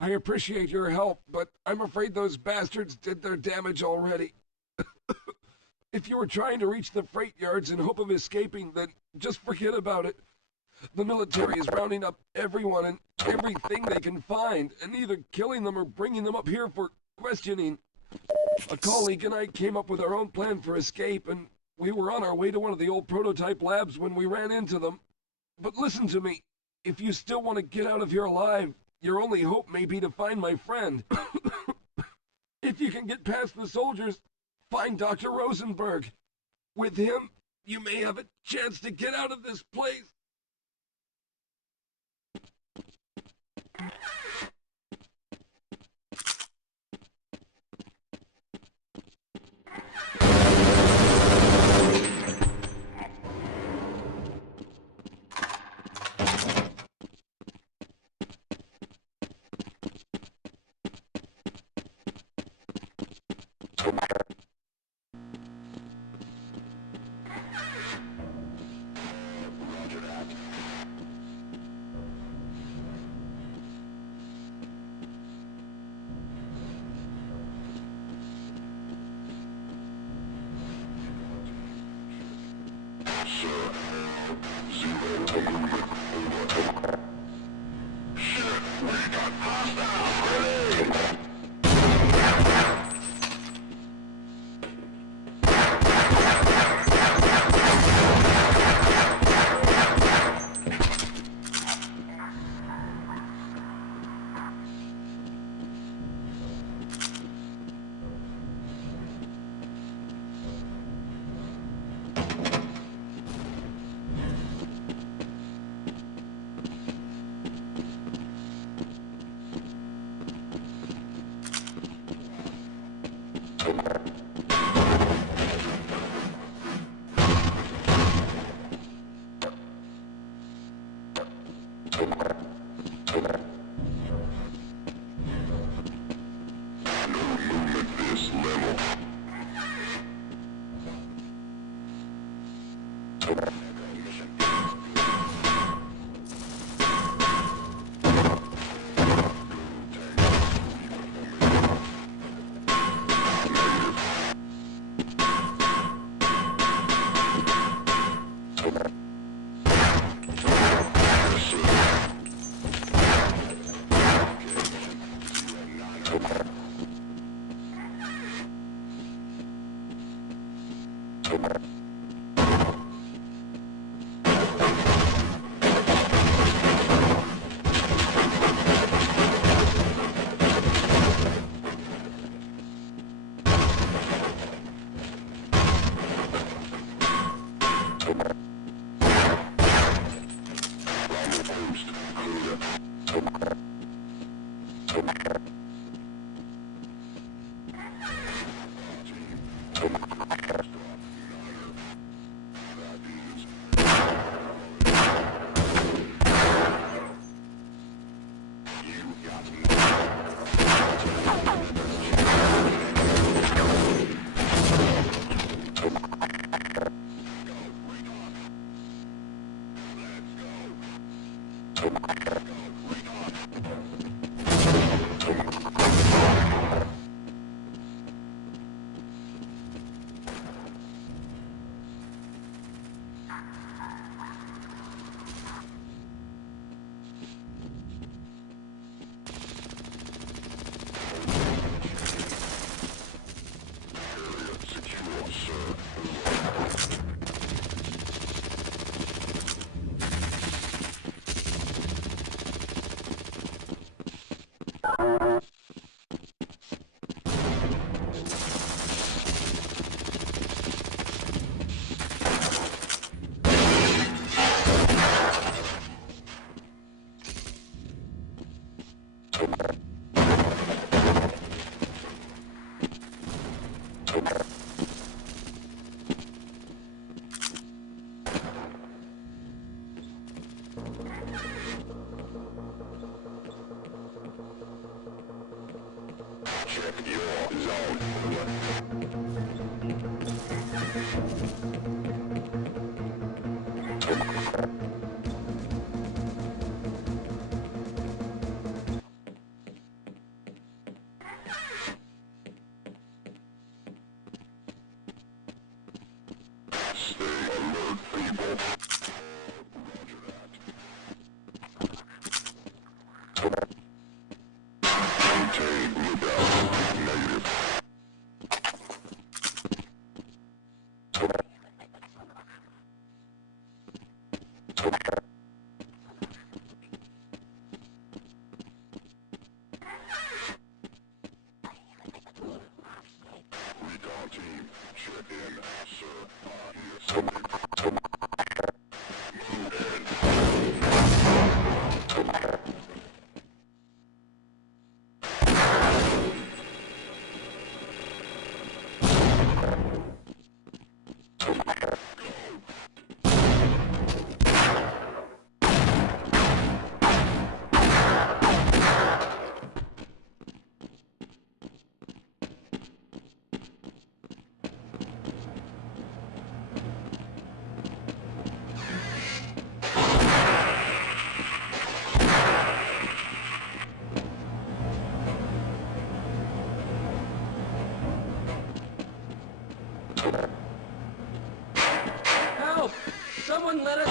I appreciate your help, but I'm afraid those bastards did their damage already. If you were trying to reach the freight yards in hope of escaping, then just forget about it. The military is rounding up everyone and everything they can find, and either killing them or bringing them up here for questioning. A colleague and I came up with our own plan for escape, and we were on our way to one of the old prototype labs when we ran into them. But listen to me. If you still want to get out of here alive, your only hope may be to find my friend. If you can get past the soldiers, find Dr. Rosenberg. With him, you may have a chance to get out of this place.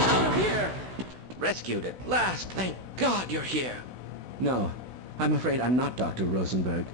You're here! Rescued at last! Thank God you're here! No, I'm afraid I'm not Dr. Rosenberg.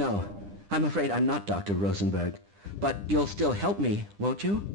No, I'm afraid I'm not Dr. Rosenberg. But you'll still help me, won't you?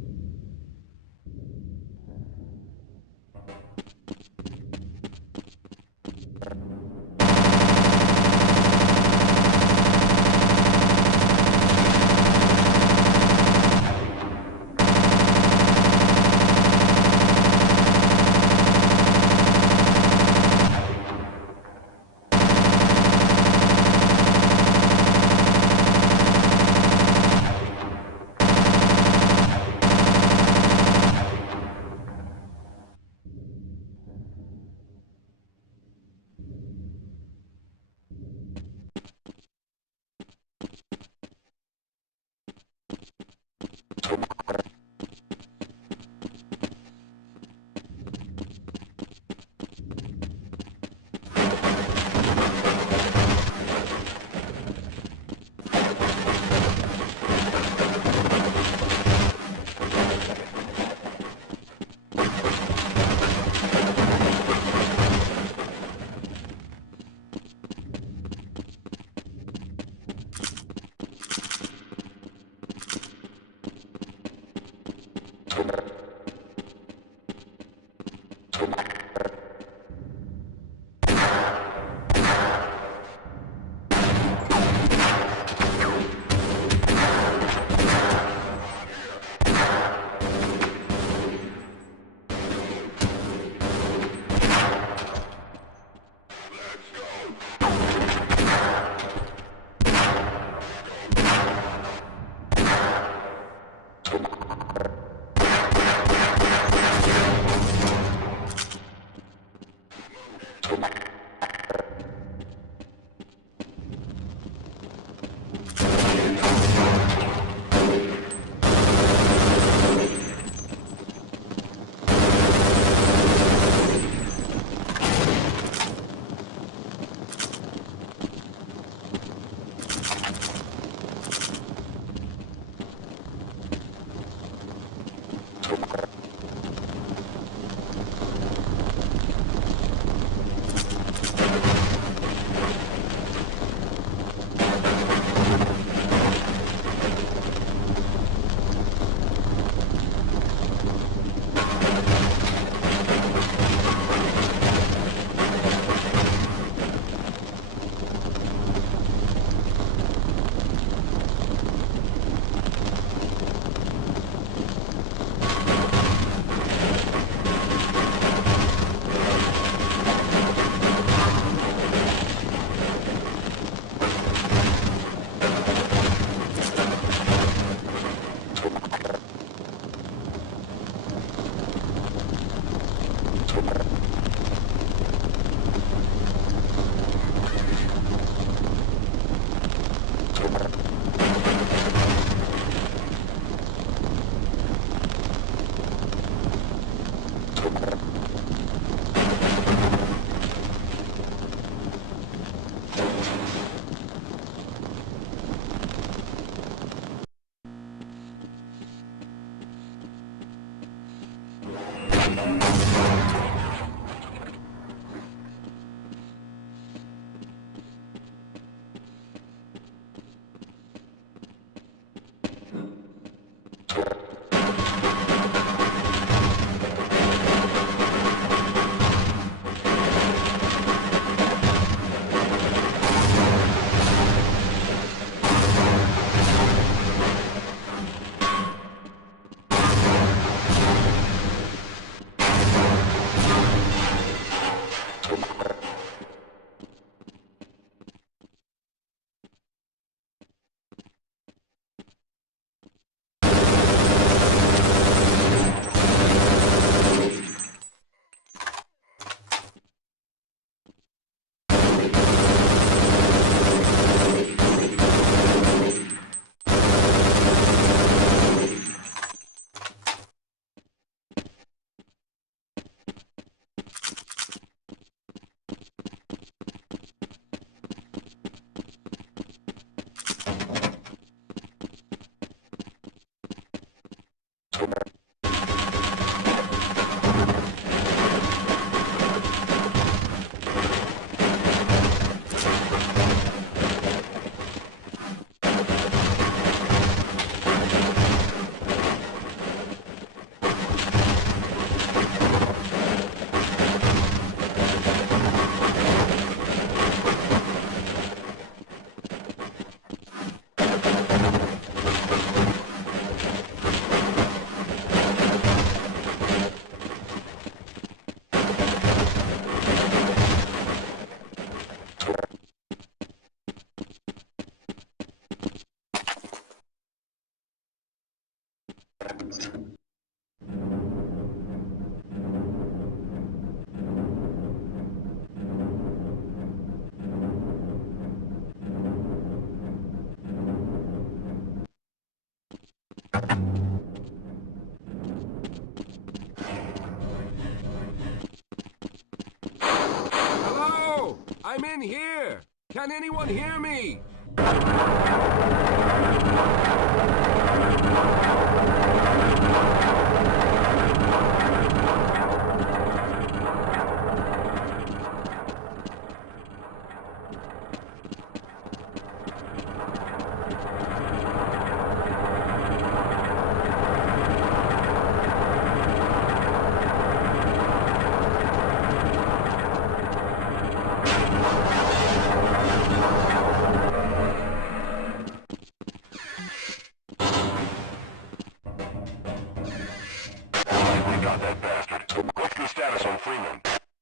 Hello? I'm in here. Can anyone hear me?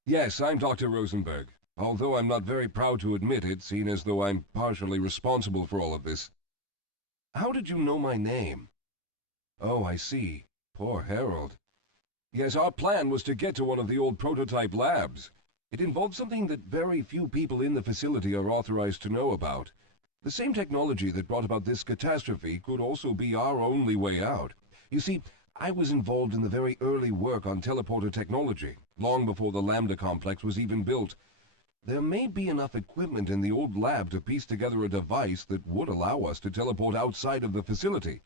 Yes, I'm Dr. Rosenberg, although I'm not very proud to admit it, seeing as though I'm partially responsible for all of this. How did you know my name? Oh, I see. Poor Harold. Yes, our plan was to get to one of the old prototype labs. It involved something that very few people in the facility are authorized to know about. The same technology that brought about this catastrophe could also be our only way out. You see, I was involved in the very early work on teleporter technology, long before the Lambda complex was even built. There may be enough equipment in the old lab to piece together a device that would allow us to teleport outside of the facility.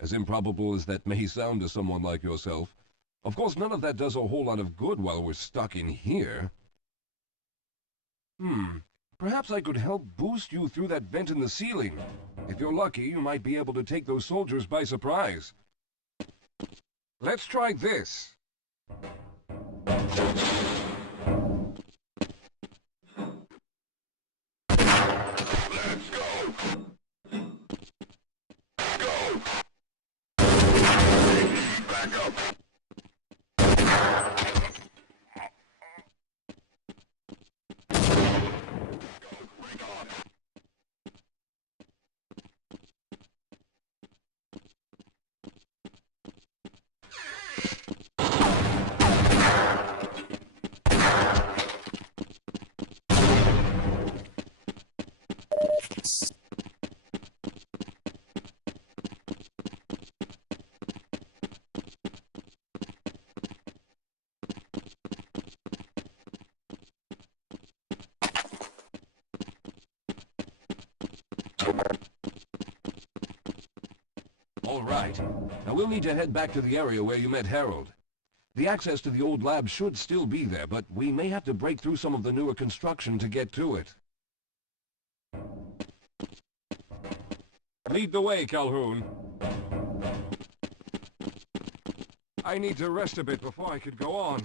As improbable as that may sound to someone like yourself. Of course, none of that does a whole lot of good while we're stuck in here. Perhaps I could help boost you through that vent in the ceiling. If you're lucky, you might be able to take those soldiers by surprise. Let's try this. Let's go! Go! Back up! All right. Now we'll need to head back to the area where you met Harold. The access to the old lab should still be there, but we may have to break through some of the newer construction to get to it. Lead the way, Calhoun. I need to rest a bit before I could go on.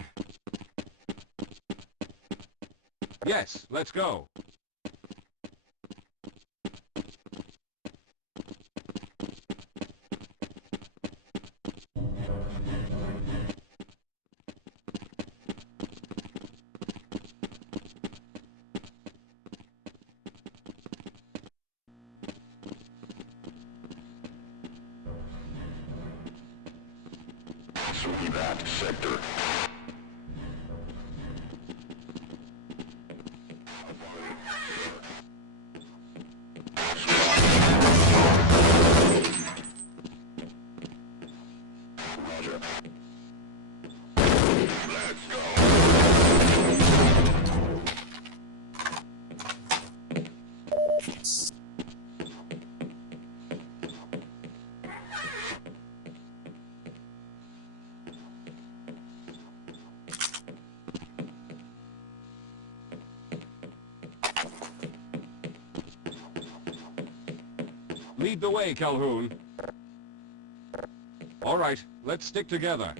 Yes, let's go. That sector. Roger. Let's go. Lead the way, Calhoun. All right, let's stick together.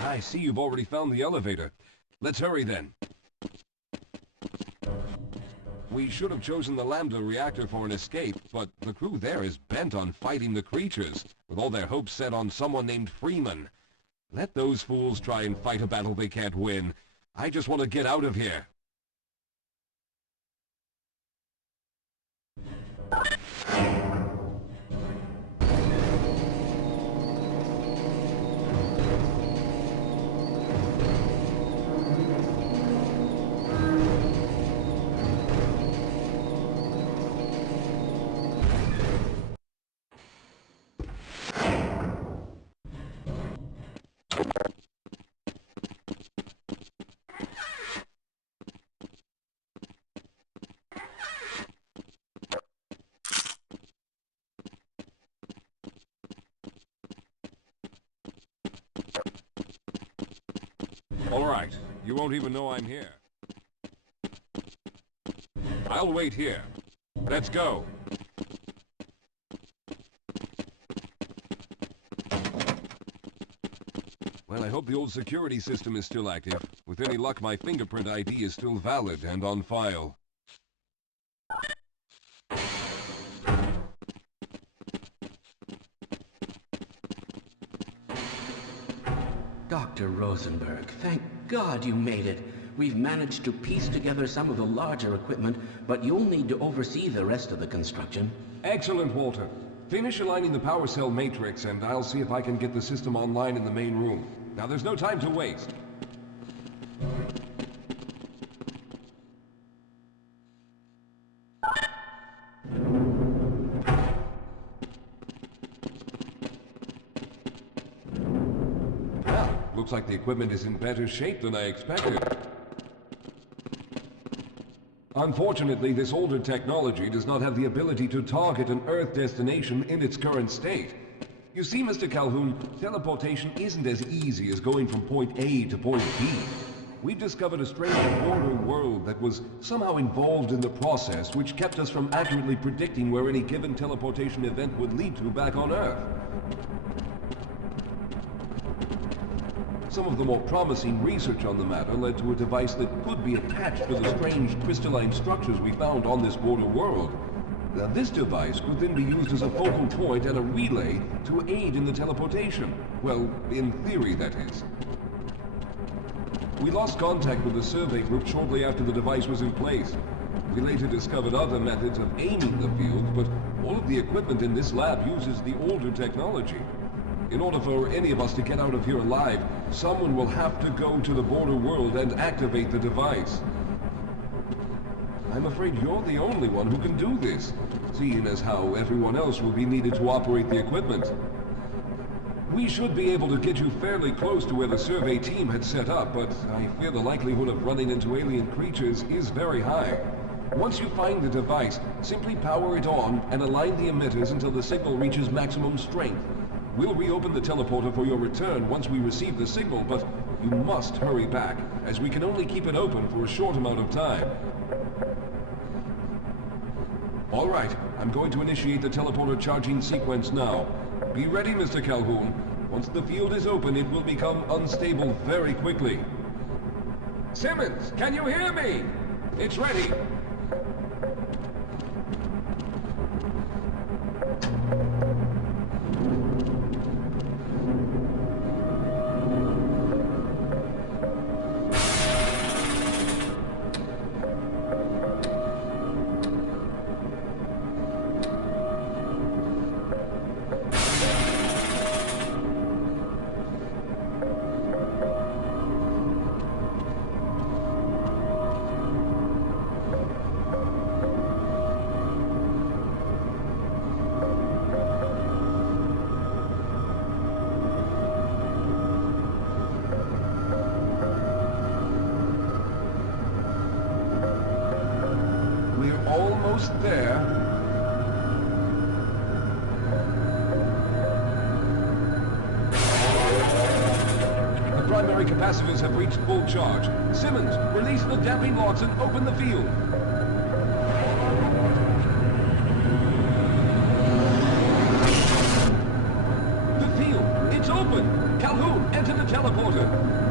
I see you've already found the elevator. Let's hurry then. We should have chosen the Lambda reactor for an escape, but the crew there is bent on fighting the creatures, with all their hopes set on someone named Freeman. Let those fools try and fight a battle they can't win. I just want to get out of here. You won't even know I'm here. I'll wait here. Let's go. Well, I hope the old security system is still active. With any luck, my fingerprint ID is still valid and on file. Dr. Rosenberg, thank God you made it. We've managed to piece together some of the larger equipment, but you'll need to oversee the rest of the construction. Excellent, Walter. Finish aligning the power cell matrix, and I'll see if I can get the system online in the main room. Now, there's no time to waste. Well, looks like the equipment is in better shape than I expected. Unfortunately, this older technology does not have the ability to target an Earth destination in its current state. You see, Mr. Calhoun, teleportation isn't as easy as going from point A to point B. We've discovered a strange border world that was somehow involved in the process, which kept us from accurately predicting where any given teleportation event would lead to back on Earth. Some of the more promising research on the matter led to a device that could be attached to the strange crystalline structures we found on this border world. Now, this device could then be used as a focal point and a relay to aid in the teleportation. Well, in theory, that is. We lost contact with the survey group shortly after the device was in place. We later discovered other methods of aiming the field, but all of the equipment in this lab uses the older technology. In order for any of us to get out of here alive, someone will have to go to the border world and activate the device. I'm afraid you're the only one who can do this, seeing as how everyone else will be needed to operate the equipment. We should be able to get you fairly close to where the survey team had set up, but I fear the likelihood of running into alien creatures is very high. Once you find the device, simply power it on and align the emitters until the signal reaches maximum strength. We'll reopen the teleporter for your return once we receive the signal, but you must hurry back, as we can only keep it open for a short amount of time. All right, I'm going to initiate the teleporter charging sequence now. Be ready, Mr. Calhoun. Once the field is open, it will become unstable very quickly. Simmons, can you hear me? It's ready. Almost there. The primary capacitors have reached full charge. Simmons, release the damping locks and open the field. The field, it's open! Calhoun, enter the teleporter.